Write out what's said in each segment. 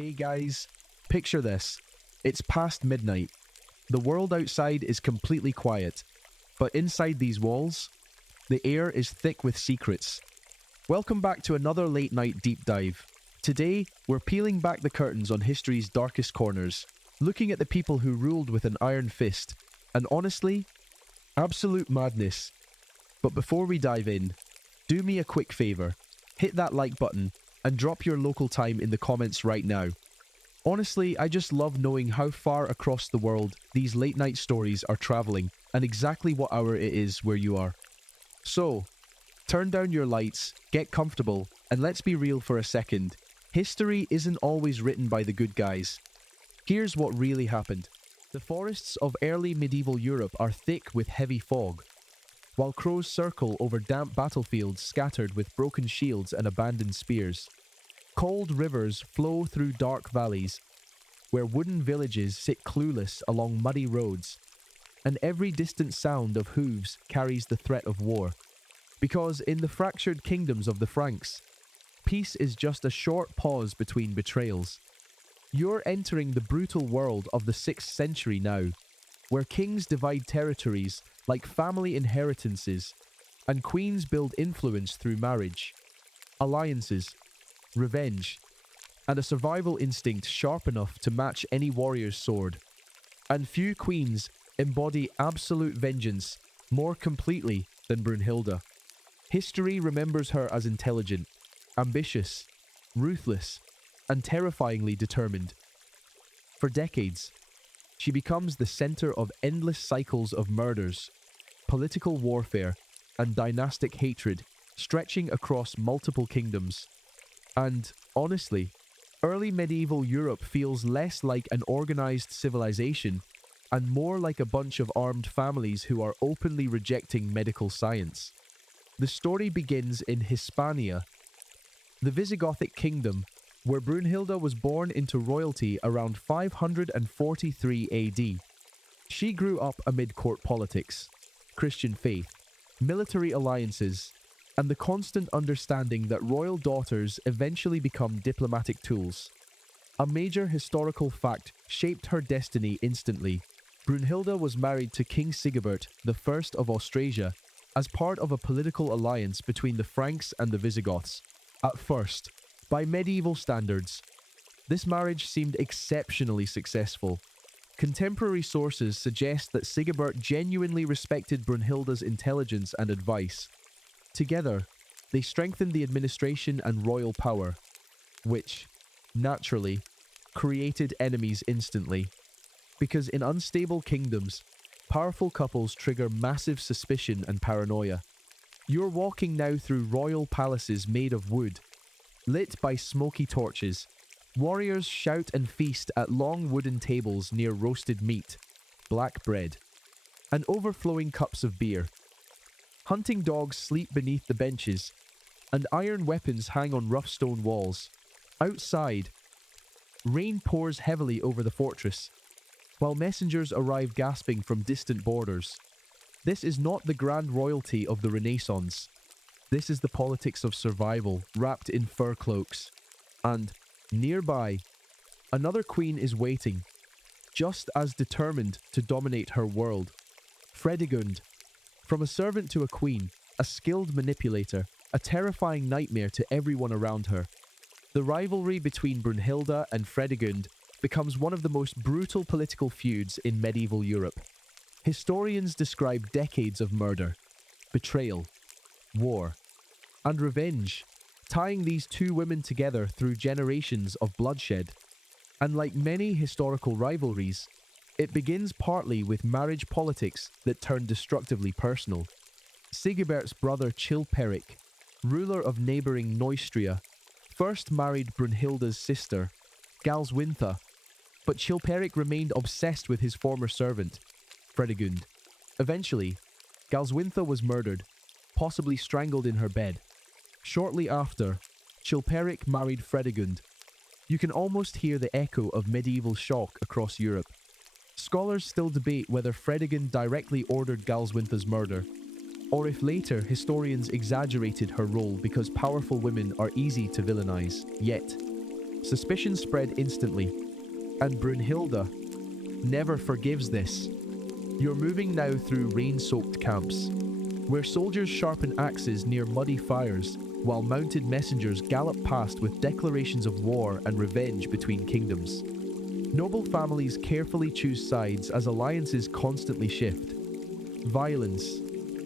Hey guys, picture this. It's past midnight. The world outside is completely quiet, but inside these walls, the air is thick with secrets. Welcome back to another late night deep dive. Today, we're peeling back the curtains on history's darkest corners, looking at the people who ruled with an iron fist, and honestly, absolute madness. But before we dive in, do me a quick favour, hit that like button and drop your local time in the comments right now. Honestly, I just love knowing how far across the world these late night stories are travelling and exactly what hour it is where you are. So, turn down your lights, get comfortable, and let's be real for a second. History isn't always written by the good guys. Here's what really happened. The forests of early medieval Europe are thick with heavy fog, while crows circle over damp battlefields scattered with broken shields and abandoned spears. Cold rivers flow through dark valleys, where wooden villages sit clueless along muddy roads, and every distant sound of hooves carries the threat of war. Because in the fractured kingdoms of the Franks, peace is just a short pause between betrayals. You're entering the brutal world of the 6th century now, where kings divide territories like family inheritances, and queens build influence through marriage, alliances, revenge, and a survival instinct sharp enough to match any warrior's sword. And few queens embody absolute vengeance more completely than Brunhilda. History remembers her as intelligent, ambitious, ruthless, and terrifyingly determined. For decades, she becomes the center of endless cycles of murders, political warfare, and dynastic hatred stretching across multiple kingdoms. And, honestly, early medieval Europe feels less like an organized civilization and more like a bunch of armed families who are openly rejecting medical science. The story begins in Hispania, the Visigothic kingdom, where Brunhilda was born into royalty around 543 AD. She grew up amid court politics, Christian faith, military alliances, and the constant understanding that royal daughters eventually become diplomatic tools. A major historical fact shaped her destiny instantly. Brunhilda was married to King Sigebert I of Austrasia as part of a political alliance between the Franks and the Visigoths. At first, by medieval standards, this marriage seemed exceptionally successful. Contemporary sources suggest that Sigebert genuinely respected Brunhilda's intelligence and advice. Together, they strengthened the administration and royal power, which, naturally, created enemies instantly. Because in unstable kingdoms, powerful couples trigger massive suspicion and paranoia. You're walking now through royal palaces made of wood, lit by smoky torches. Warriors shout and feast at long wooden tables near roasted meat, black bread, and overflowing cups of beer. Hunting dogs sleep beneath the benches, and iron weapons hang on rough stone walls. Outside, rain pours heavily over the fortress, while messengers arrive gasping from distant borders. This is not the grand royalty of the Renaissance. This is the politics of survival, wrapped in fur cloaks. And, nearby, another queen is waiting, just as determined to dominate her world. Fredegund. From a servant to a queen, a skilled manipulator, a terrifying nightmare to everyone around her. The rivalry between Brunhilda and Fredegund becomes one of the most brutal political feuds in medieval Europe. Historians describe decades of murder, betrayal, war, and revenge, tying these two women together through generations of bloodshed. And like many historical rivalries, it begins partly with marriage politics that turn destructively personal. Sigebert's brother Chilperic, ruler of neighbouring Neustria, first married Brunhilda's sister, Galswintha, but Chilperic remained obsessed with his former servant, Fredegund. Eventually, Galswintha was murdered, possibly strangled in her bed. Shortly after, Chilperic married Fredegund. You can almost hear the echo of medieval shock across Europe. Scholars still debate whether Fredegund directly ordered Galswintha's murder, or if later historians exaggerated her role because powerful women are easy to villainize. Yet, Suspicion spread instantly, and Brunhilda never forgives this. You're moving now through rain-soaked camps, where soldiers sharpen axes near muddy fires, while mounted messengers gallop past with declarations of war and revenge between kingdoms. Noble families carefully choose sides as alliances constantly shift. Violence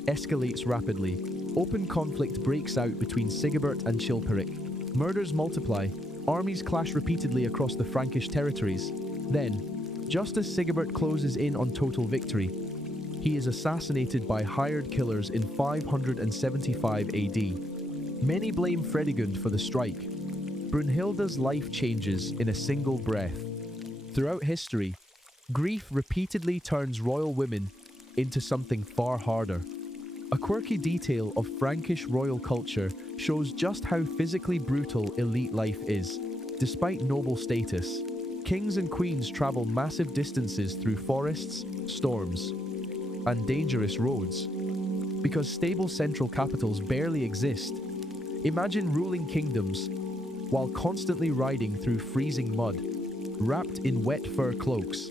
escalates rapidly. Open conflict breaks out between Sigebert and Chilperic. Murders multiply. Armies clash repeatedly across the Frankish territories. Then, just as Sigebert closes in on total victory, he is assassinated by hired killers in 575 AD. Many blame Fredegund for the strike. Brunhilda's life changes in a single breath. Throughout history, grief repeatedly turns royal women into something far harder. A quirky detail of Frankish royal culture shows just how physically brutal elite life is. Despite noble status, kings and queens travel massive distances through forests, storms, and dangerous roads. Because stable central capitals barely exist, imagine ruling kingdoms while constantly riding through freezing mud, wrapped in wet fur cloaks.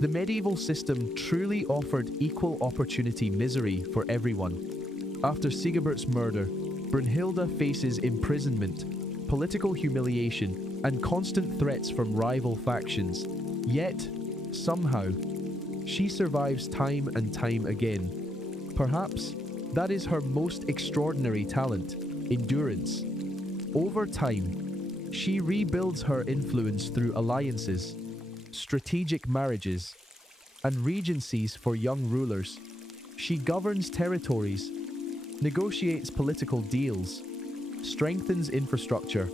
The medieval system truly offered equal opportunity misery for everyone. After Sigebert's murder, Brunhilda faces imprisonment, political humiliation, and constant threats from rival factions. Yet, somehow, she survives time and time again. Perhaps that is her most extraordinary talent, endurance. Over time, she rebuilds her influence through alliances, strategic marriages, and regencies for young rulers. She governs territories, negotiates political deals, strengthens infrastructure,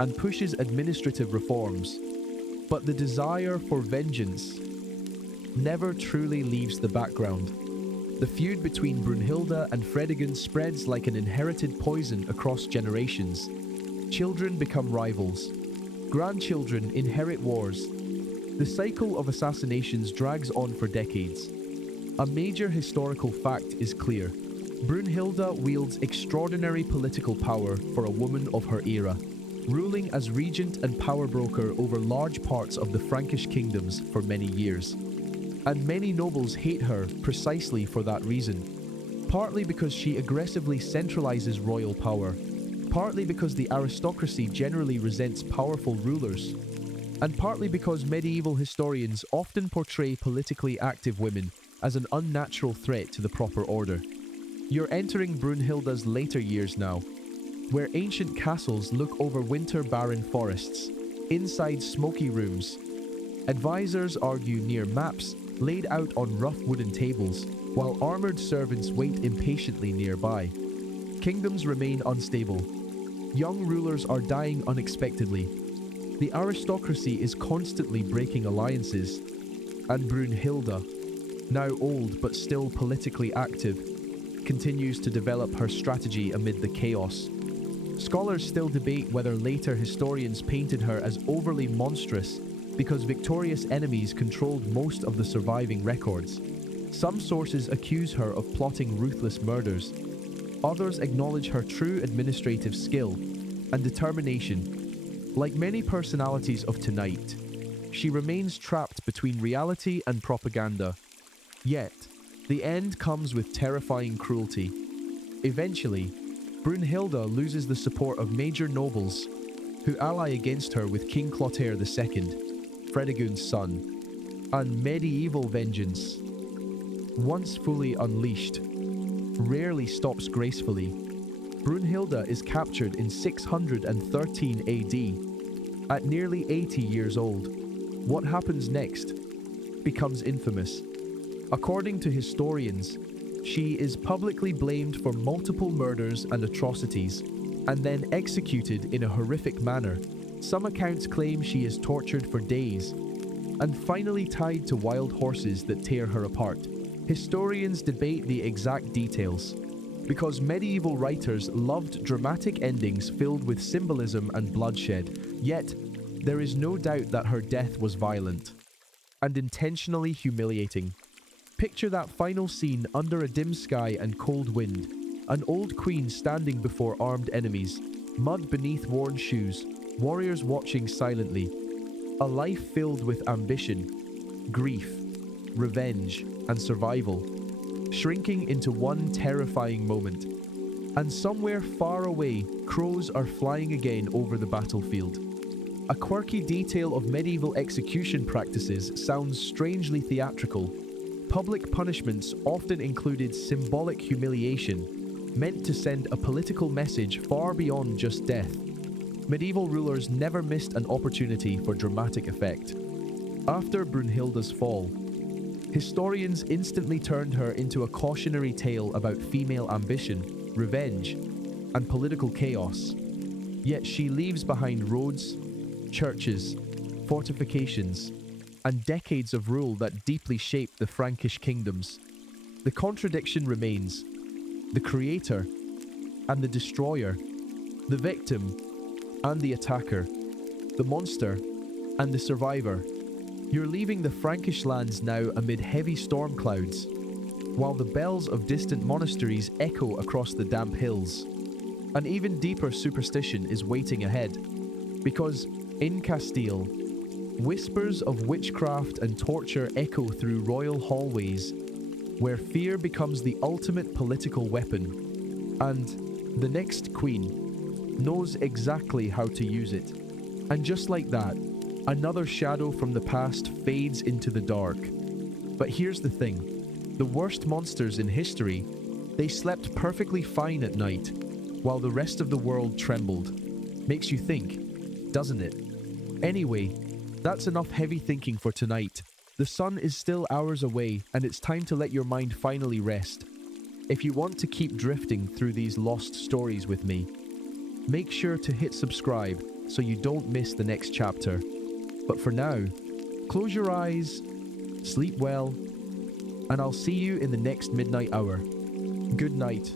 and pushes administrative reforms. But the desire for vengeance never truly leaves the background. The feud between Brunhilda and Fredegund spreads like an inherited poison across generations. Children become rivals. Grandchildren inherit wars. The cycle of assassinations drags on for decades. A major historical fact is clear. Brunhilda wields extraordinary political power for a woman of her era, ruling as regent and power broker over large parts of the Frankish kingdoms for many years. And many nobles hate her precisely for that reason. Partly because she aggressively centralizes royal power, partly because the aristocracy generally resents powerful rulers, and partly because medieval historians often portray politically active women as an unnatural threat to the proper order. You're entering Brunhilda's later years now, where ancient castles look over winter-barren forests, inside smoky rooms. Advisors argue near maps laid out on rough wooden tables, while armored servants wait impatiently nearby. Kingdoms remain unstable. Young rulers are dying unexpectedly. The aristocracy is constantly breaking alliances, and Brunhilda, now old but still politically active, continues to develop her strategy amid the chaos. Scholars still debate whether later historians painted her as overly monstrous because victorious enemies controlled most of the surviving records. Some sources accuse her of plotting ruthless murders. Others acknowledge her true administrative skill and determination. Like many personalities of tonight, she remains trapped between reality and propaganda. Yet, the end comes with terrifying cruelty. Eventually, Brunhilda loses the support of major nobles who ally against her with King Clotaire II, Fredegund's son, and medieval vengeance, once fully unleashed, rarely stops gracefully. Brunhilda is captured in 613 AD, at nearly 80 years old. What happens next becomes infamous. According to historians, she is publicly blamed for multiple murders and atrocities, and then executed in a horrific manner. Some accounts claim she is tortured for days, and finally tied to wild horses that tear her apart. Historians debate the exact details, because medieval writers loved dramatic endings filled with symbolism and bloodshed. Yet, there is no doubt that her death was violent and intentionally humiliating. Picture that final scene under a dim sky and cold wind, an old queen standing before armed enemies, mud beneath worn shoes, warriors watching silently, a life filled with ambition, grief, revenge, and survival, shrinking into one terrifying moment. And somewhere far away, crows are flying again over the battlefield. A quirky detail of medieval execution practices sounds strangely theatrical. Public punishments often included symbolic humiliation, meant to send a political message far beyond just death. Medieval rulers never missed an opportunity for dramatic effect. After Brunhilda's fall, historians instantly turned her into a cautionary tale about female ambition, revenge, and political chaos. Yet she leaves behind roads, churches, fortifications, and decades of rule that deeply shaped the Frankish kingdoms. The contradiction remains: the creator and the destroyer, the victim and the attacker, the monster and the survivor. You're leaving the Frankish lands now amid heavy storm clouds, while the bells of distant monasteries echo across the damp hills. An even deeper superstition is waiting ahead, because in Castile, whispers of witchcraft and torture echo through royal hallways, where fear becomes the ultimate political weapon, and the next queen knows exactly how to use it. And just like that, another shadow from the past fades into the dark. But here's the thing: the worst monsters in history, they slept perfectly fine at night, while the rest of the world trembled. Makes you think, doesn't it? Anyway, that's enough heavy thinking for tonight. The sun is still hours away, and it's time to let your mind finally rest. If you want to keep drifting through these lost stories with me, make sure to hit subscribe so you don't miss the next chapter. But for now, close your eyes, sleep well, and I'll see you in the next midnight hour. Good night.